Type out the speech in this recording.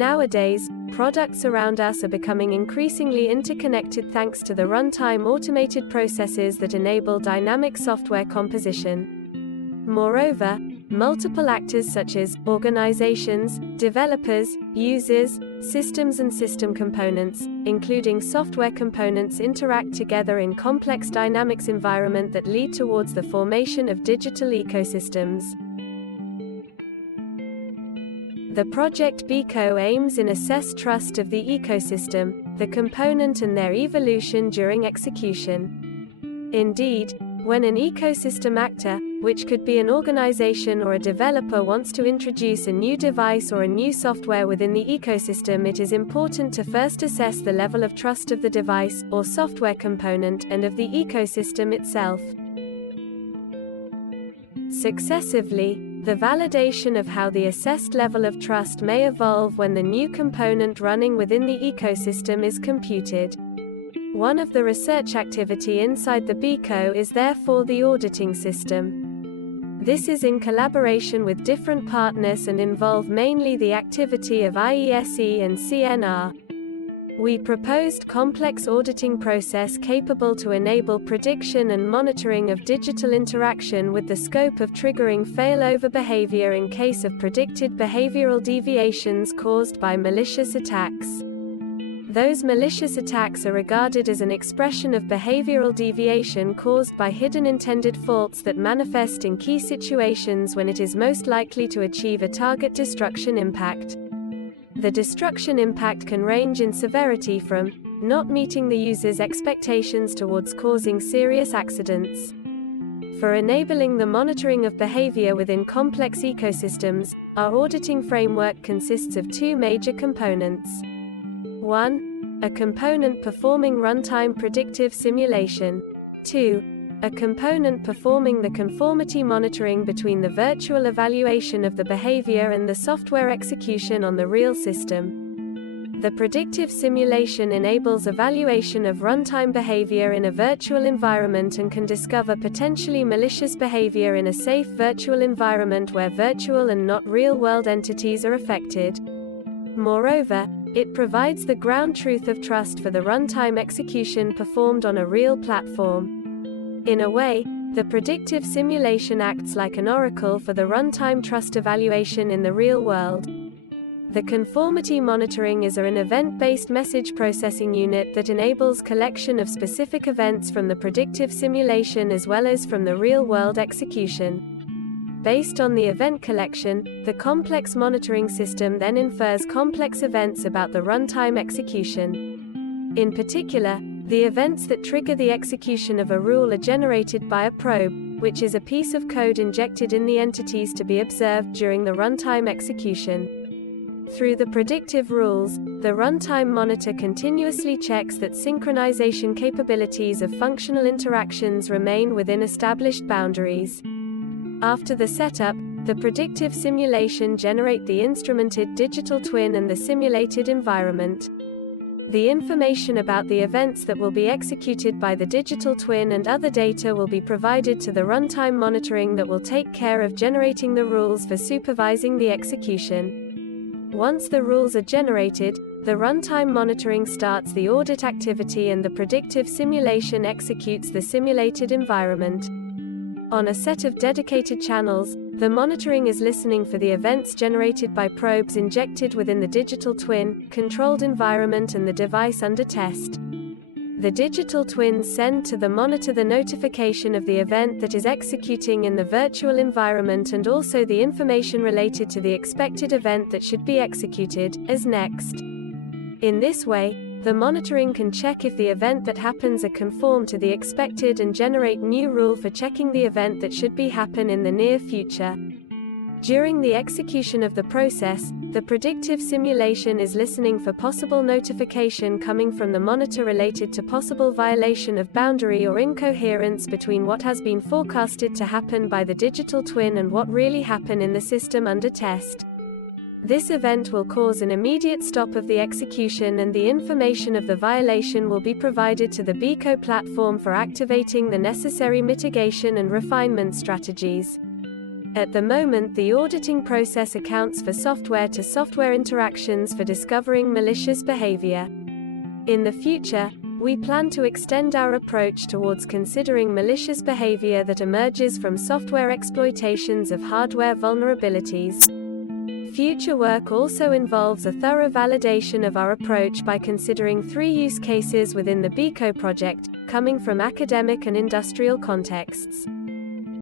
Nowadays, products around us are becoming increasingly interconnected thanks to the runtime automated processes that enable dynamic software composition. Moreover, multiple actors such as organizations, developers, users, systems and system components, including software components, interact together in complex dynamics environment that lead towards the formation of digital ecosystems. The project BIECO aims in assess trust of the ecosystem, the component and their evolution during execution. Indeed, when an ecosystem actor, which could be an organization or a developer, wants to introduce a new device or a new software within the ecosystem, it is important to first assess the level of trust of the device, or software component, and of the ecosystem itself. Successively, the validation of how the assessed level of trust may evolve when the new component running within the ecosystem is computed. One of the research activity inside the BIECO is therefore the auditing system. This is in collaboration with different partners and involve mainly the activity of IESE and CNR. We proposed complex auditing process capable to enable prediction and monitoring of digital interaction with the scope of triggering failover behavior in case of predicted behavioral deviations caused by malicious attacks. Those malicious attacks are regarded as an expression of behavioral deviation caused by hidden intended faults that manifest in key situations when it is most likely to achieve a target destruction impact. The destruction impact can range in severity from not meeting the user's expectations towards causing serious accidents. For enabling the monitoring of behavior within complex ecosystems, our auditing framework consists of two major components. 1. A component performing runtime predictive simulation. 2. A component performing the conformity monitoring between the virtual evaluation of the behavior and the software execution on the real system. The predictive simulation enables evaluation of runtime behavior in a virtual environment and can discover potentially malicious behavior in a safe virtual environment where virtual and not real-world entities are affected. Moreover, it provides the ground truth of trust for the runtime execution performed on a real platform. In a way, the predictive simulation acts like an oracle for the runtime trust evaluation in the real world. The conformity monitoring is an event-based message processing unit that enables collection of specific events from the predictive simulation as well as from the real-world execution. Based on the event collection, the complex monitoring system then infers complex events about the runtime execution. In particular, the events that trigger the execution of a rule are generated by a probe, which is a piece of code injected in the entities to be observed during the runtime execution. Through the predictive rules, the runtime monitor continuously checks that synchronization capabilities of functional interactions remain within established boundaries. After the setup, the predictive simulation generates the instrumented digital twin and the simulated environment. The information about the events that will be executed by the digital twin and other data will be provided to the runtime monitoring that will take care of generating the rules for supervising the execution. Once the rules are generated, the runtime monitoring starts the audit activity and the predictive simulation executes the simulated environment. On a set of dedicated channels, the monitoring is listening for the events generated by probes injected within the digital twin, controlled environment and the device under test. The digital twins send to the monitor the notification of the event that is executing in the virtual environment and also the information related to the expected event that should be executed, as next. In this way, the monitoring can check if the event that happens are conform to the expected and generate new rule for checking the event that should be happen in the near future. During the execution of the process, the predictive simulation is listening for possible notification coming from the monitor related to possible violation of boundary or incoherence between what has been forecasted to happen by the digital twin and what really happened in the system under test. This event will cause an immediate stop of the execution and the information of the violation will be provided to the BIECO platform for activating the necessary mitigation and refinement strategies. At the moment, the auditing process accounts for software-to-software interactions for discovering malicious behavior. In the future, we plan to extend our approach towards considering malicious behavior that emerges from software exploitations of hardware vulnerabilities. Future work also involves a thorough validation of our approach by considering 3 use cases within the BIECO project, coming from academic and industrial contexts.